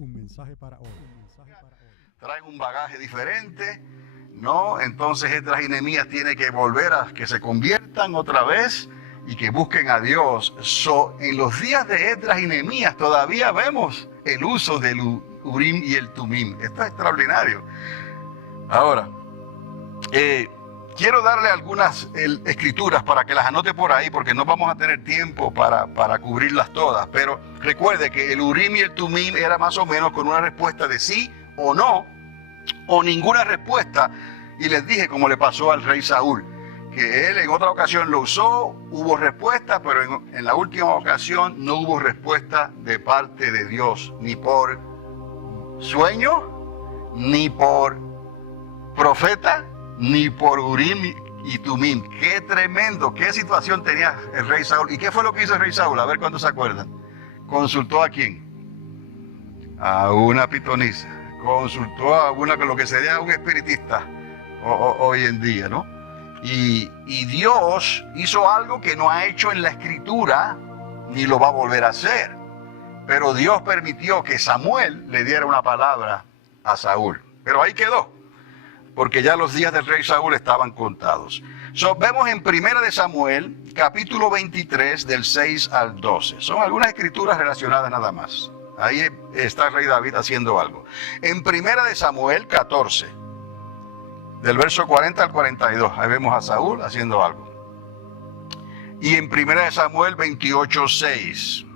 Un mensaje para hoy. Traen un bagaje diferente, ¿no? Entonces Esdras y Nehemías tienen que volver a que se conviertan otra vez y que busquen a Dios. En los días de Esdras y Nehemías todavía vemos el uso del Urim y el Tumim. Esto es extraordinario. Ahora, quiero darle algunas escrituras para que las anote por ahí, porque no vamos a tener tiempo para cubrirlas todas. Pero recuerde que el Urim y el Tumim era más o menos con una respuesta de sí o no, o ninguna respuesta. Y les dije, como le pasó al rey Saúl, que él en otra ocasión lo usó, hubo respuesta, pero en la última ocasión no hubo respuesta de parte de Dios, ni por sueño, ni por profeta, ni por Urim y Tumim. Qué tremendo, qué situación tenía el rey Saúl. ¿Y qué fue lo que hizo el rey Saúl? A ver cuántos se acuerdan. ¿Consultó a quién? A una pitonisa. Consultó a una, lo que sería un espiritista hoy en día, ¿no? Y Dios hizo algo que no ha hecho en la escritura, ni lo va a volver a hacer. Pero Dios permitió que Samuel le diera una palabra a Saúl. Pero ahí quedó, porque ya los días del rey Saúl estaban contados. Vemos en 1 de Samuel, capítulo 23, del 6 al 12. Son algunas escrituras relacionadas nada más. Ahí está el rey David haciendo algo. En 1 de Samuel 14, del verso 40 al 42, ahí vemos a Saúl haciendo algo. Y en 1 de Samuel 28, 6,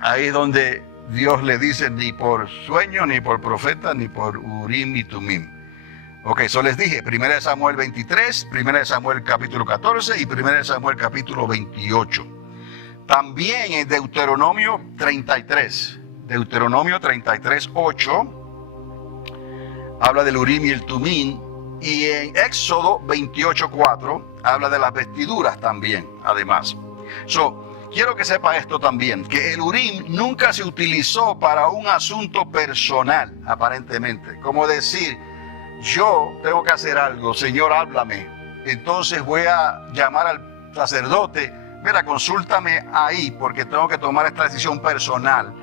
ahí es donde Dios le dice, ni por sueño, ni por profeta, ni por Urim ni Tumim. Ok, eso les dije, 1 de Samuel 23, 1 de Samuel capítulo 14 y 1 de Samuel capítulo 28. También en Deuteronomio 33, 8, habla del Urim y el Tumim, y en Éxodo 28, 4, habla de las vestiduras también, además. Quiero que sepa esto también, que el Urim nunca se utilizó para un asunto personal, aparentemente. Como decir, yo tengo que hacer algo, Señor, háblame. Entonces voy a llamar al sacerdote, mira, consúltame ahí, porque tengo que tomar esta decisión personal,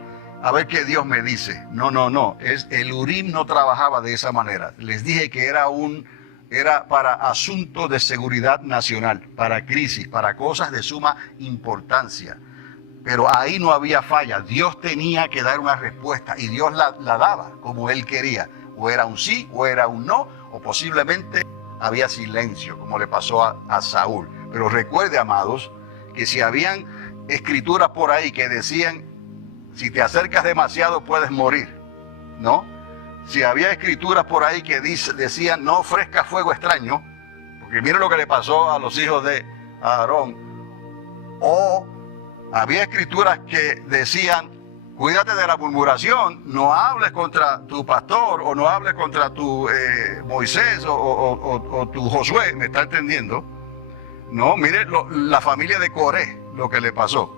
a ver qué Dios me dice. No. El Urim no trabajaba de esa manera. Les dije que era para asuntos de seguridad nacional, para crisis, para cosas de suma importancia. Pero ahí no había falla. Dios tenía que dar una respuesta y Dios la daba como Él quería. O era un sí, o era un no, o posiblemente había silencio, como le pasó a Saúl. Pero recuerde, amados, que si habían escrituras por ahí que decían, si te acercas demasiado puedes morir, ¿no? Si había escrituras por ahí que decían, no ofrezcas fuego extraño, porque miren lo que le pasó a los hijos de Aarón. O había escrituras que decían, cuídate de la murmuración, no hables contra tu pastor, o no hables contra tu Moisés o tu Josué, ¿me está entendiendo? No, mire la familia de Coré, lo que le pasó.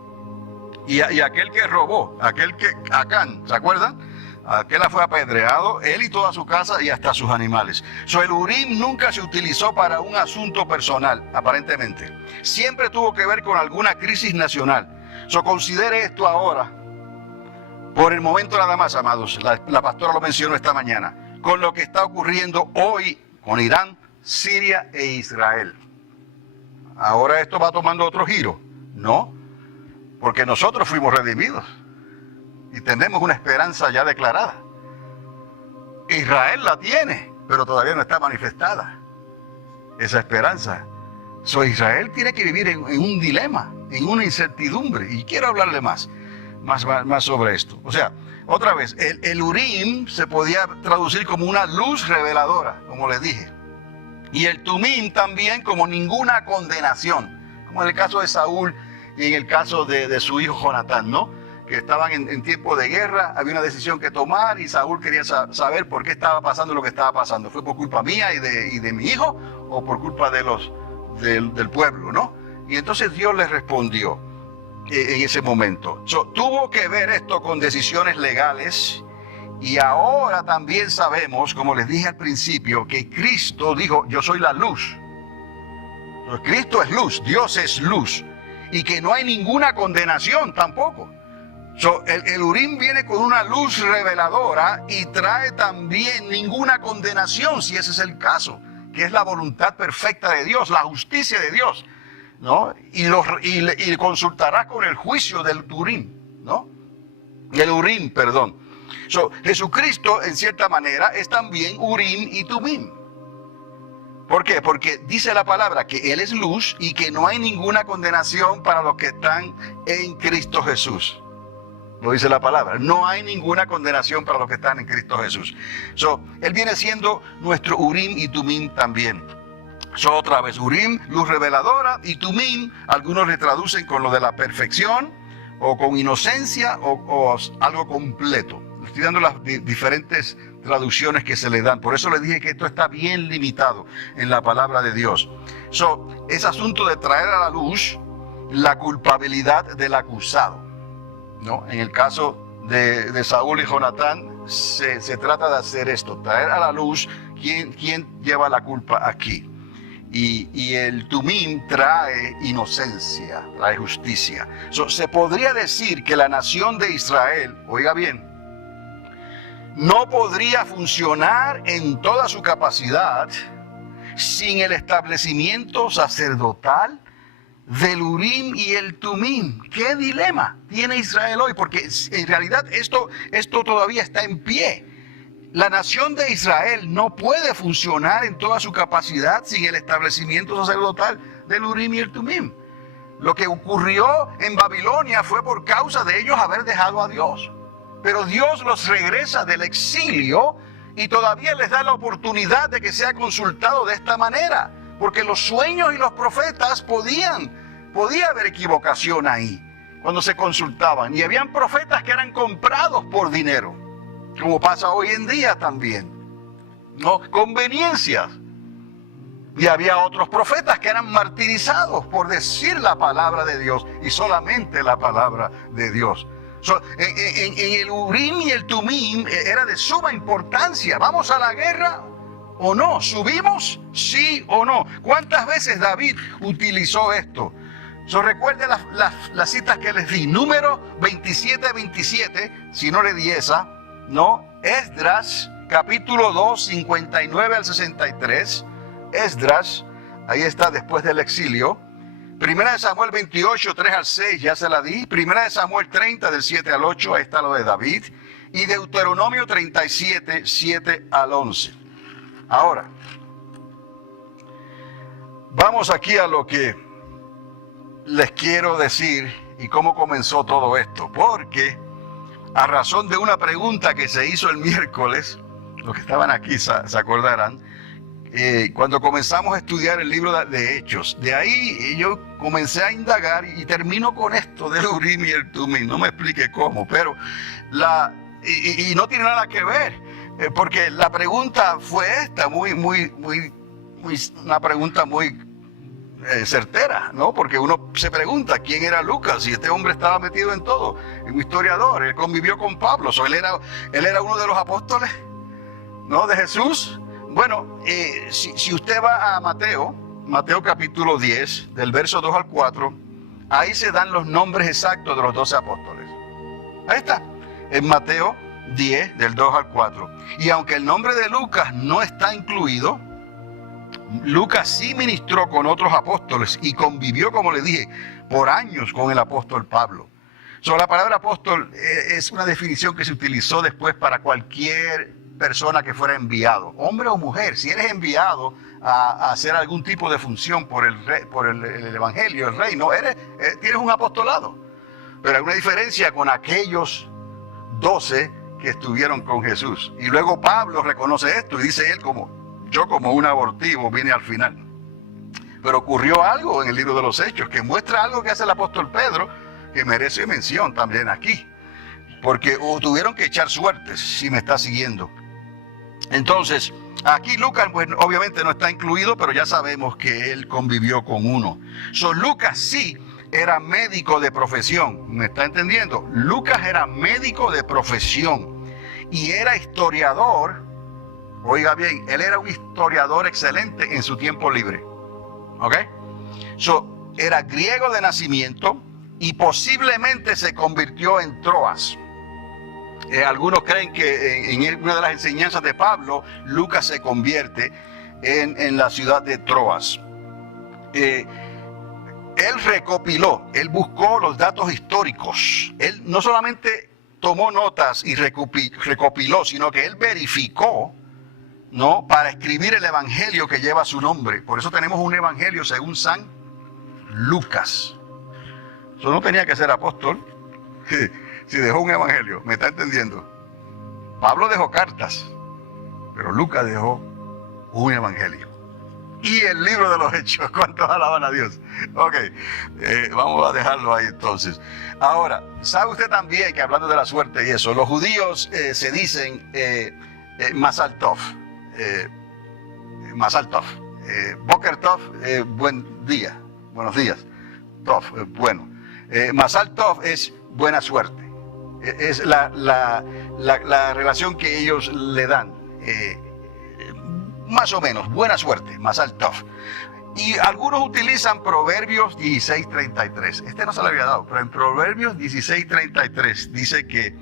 Y aquel que robó, Acán, ¿se acuerdan? Aquel fue apedreado, él y toda su casa y hasta sus animales. El Urim nunca se utilizó para un asunto personal, aparentemente. Siempre tuvo que ver con alguna crisis nacional. Considere esto ahora, por el momento nada más, amados. La pastora lo mencionó esta mañana, con lo que está ocurriendo hoy con Irán, Siria e Israel. Ahora esto va tomando otro giro. No, porque nosotros fuimos redimidos y tenemos una esperanza ya declarada. Israel la tiene, pero todavía no está manifestada esa esperanza. Israel tiene que vivir en un dilema, en una incertidumbre, y quiero hablarle más sobre esto. O sea, otra vez, el Urim se podía traducir como una luz reveladora, como les dije. Y el Tumim también como ninguna condenación, como en el caso de Saúl y en el caso de su hijo Jonatán, ¿no? Que estaban en tiempo de guerra, había una decisión que tomar y Saúl quería saber por qué estaba pasando lo que estaba pasando. ¿Fue por culpa mía y de mi hijo o por culpa del pueblo, ¿no? Y entonces Dios les respondió en ese momento. Tuvo que ver esto con decisiones legales. Y ahora también sabemos, como les dije al principio, que Cristo dijo, yo soy la luz. Cristo es luz, Dios es luz. Y que no hay ninguna condenación tampoco. El Urim viene con una luz reveladora y trae también ninguna condenación, si ese es el caso, que es la voluntad perfecta de Dios, la justicia de Dios, ¿no? Y consultarás con el juicio del Urim, ¿no? El Urim, perdón. Jesucristo, en cierta manera, es también Urim y Tumim. ¿Por qué? Porque dice la palabra que Él es luz y que no hay ninguna condenación para los que están en Cristo Jesús. Lo dice la palabra. No hay ninguna condenación para los que están en Cristo Jesús. Él viene siendo nuestro Urim y Tumim también. Otra vez, Urim, luz reveladora, y Tumim, algunos le traducen con lo de la perfección, o con inocencia, o algo completo. Estoy dando las diferentes traducciones que se le dan. Por eso le dije que esto está bien limitado en la palabra de Dios. Es asunto de traer a la luz la culpabilidad del acusado, ¿no? En el caso de Saúl y Jonatán, se trata de hacer esto, traer a la luz quién lleva la culpa aquí. Y el Tumim trae inocencia, trae justicia. Se podría decir que la nación de Israel, oiga bien, no podría funcionar en toda su capacidad sin el establecimiento sacerdotal del Urim y el Tumim. ¿Qué dilema tiene Israel hoy? Porque en realidad esto todavía está en pie. La nación de Israel no puede funcionar en toda su capacidad sin el establecimiento sacerdotal del Urim y el Tumim. Lo que ocurrió en Babilonia fue por causa de ellos haber dejado a Dios. Pero Dios los regresa del exilio y todavía les da la oportunidad de que sea consultado de esta manera. Porque los sueños y los profetas podía haber equivocación ahí cuando se consultaban. Y habían profetas que eran comprados por dinero, como pasa hoy en día también, ¿no? Conveniencias. Y había otros profetas que eran martirizados por decir la palabra de Dios y solamente la palabra de Dios. En el Urim y el Tumim era de suma importancia. ¿Vamos a la guerra o no? ¿Subimos? ¿Sí o no? ¿Cuántas veces David utilizó esto? Recuerden las citas que les di. Número 27, si no le di esa, ¿no? Esdras, capítulo 2, 59 al 63. Esdras, ahí está después del exilio. Primera de Samuel 28, 3 al 6, ya se la di. Primera de Samuel 30, del 7 al 8, ahí está lo de David. Y Deuteronomio 37, 7 al 11. Ahora, vamos aquí a lo que les quiero decir y cómo comenzó todo esto. Porque a razón de una pregunta que se hizo el miércoles, los que estaban aquí se acordarán, cuando comenzamos a estudiar el libro de Hechos, de ahí yo comencé a indagar y termino con esto del Urim y el Tumim. No me explique cómo, pero y no tiene nada que ver, porque la pregunta fue esta, una pregunta muy certera, ¿no? Porque uno se pregunta quién era Lucas, y este hombre estaba metido en todo, un historiador, él convivió con Pablo, él era uno de los apóstoles, ¿no? De Jesús. Bueno, si usted va a Mateo capítulo 10, del verso 2 al 4, ahí se dan los nombres exactos de los 12 apóstoles. Ahí está, en Mateo 10, del 2 al 4. Y aunque el nombre de Lucas no está incluido, Lucas sí ministró con otros apóstoles y convivió, como le dije, por años con el apóstol Pablo. La palabra apóstol es una definición que se utilizó después para cualquier persona que fuera enviado, hombre o mujer. Si eres enviado a hacer algún tipo de función por el evangelio, el reino, tienes un apostolado. Pero hay una diferencia con aquellos 12 que estuvieron con Jesús. Y luego Pablo reconoce esto y dice él, yo como un abortivo vine al final. Pero ocurrió algo en el libro de los Hechos que muestra algo que hace el apóstol Pedro que merece mención también aquí. Porque tuvieron que echar suertes, si me está siguiendo. Entonces, aquí Lucas, bueno, obviamente no está incluido, pero ya sabemos que él convivió con uno. Lucas sí era médico de profesión, ¿me está entendiendo? Lucas era médico de profesión y era historiador. Oiga bien, él era un historiador excelente en su tiempo libre. ¿Ok? Era griego de nacimiento y posiblemente se convirtió en Troas. Algunos creen que en una de las enseñanzas de Pablo, Lucas se convierte en la ciudad de Troas. Él recopiló, él buscó los datos históricos. Él no solamente tomó notas y recopiló, sino que él verificó, ¿no?, para escribir el evangelio que lleva su nombre. Por eso tenemos un evangelio según San Lucas. Eso no tenía que ser apóstol. Si dejó un evangelio, ¿me está entendiendo? Pablo dejó cartas, pero Lucas dejó un evangelio. Y el libro de los Hechos. ¿Cuántos alaban a Dios? Ok, vamos a dejarlo ahí entonces. Ahora, ¿sabe usted también que hablando de la suerte y eso, los judíos se dicen Mazal Tov, Mazal Tov, Boker Tov, buen día, buenos días, Tov, bueno. Mazal Tov es buena suerte. Es la relación que ellos le dan. Más o menos, buena suerte, Mazal Tov. Y algunos utilizan Proverbios 16:33. Este no se le había dado, pero en Proverbios 16:33 dice que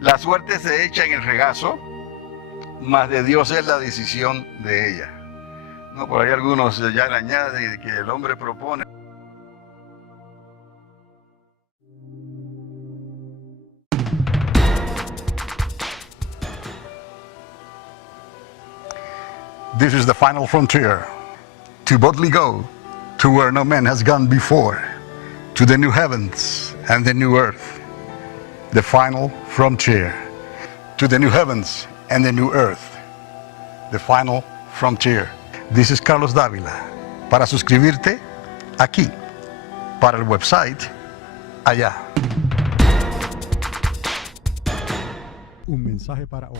la suerte se echa en el regazo, mas de Dios es la decisión de ella. No, por ahí algunos ya le añaden que el hombre propone. This is the final frontier, to boldly go to where no man has gone before, to the new heavens and the new earth, the final frontier, to the new heavens and the new earth, the final frontier. This is Carlos Dávila. Para suscribirte, aquí. Para el website, allá. Un mensaje para hoy.